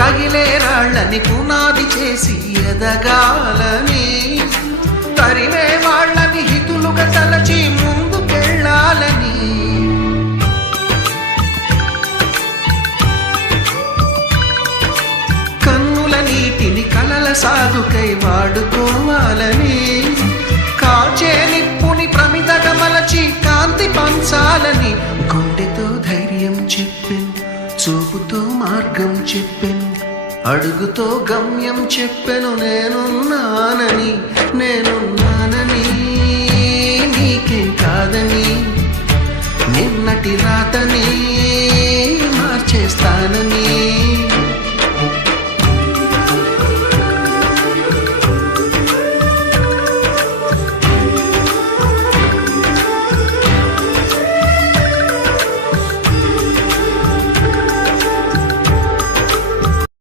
తగిలే రాళ్ళని పునాది చేసి ఎదగాలని, తరిమే వాళ్ళని హితులుగా తలచి ముందుకెళ్ళాలని, కన్నుల నీటిని కలల సాగుకై వాడుకోవాలని, కాచే నిప్పుని ప్రమిదగా మలచి కాంతి పంచాలని, గుండెతో ధైర్యం చెప్పెను, చూపుతో మార్గం చెప్పెను, అడుగుతో గమ్యం చెప్పెను, నేనున్నానని నేనున్నానని, నీకేం కాదని, నిన్నటి రాతని మార్చేస్తానని.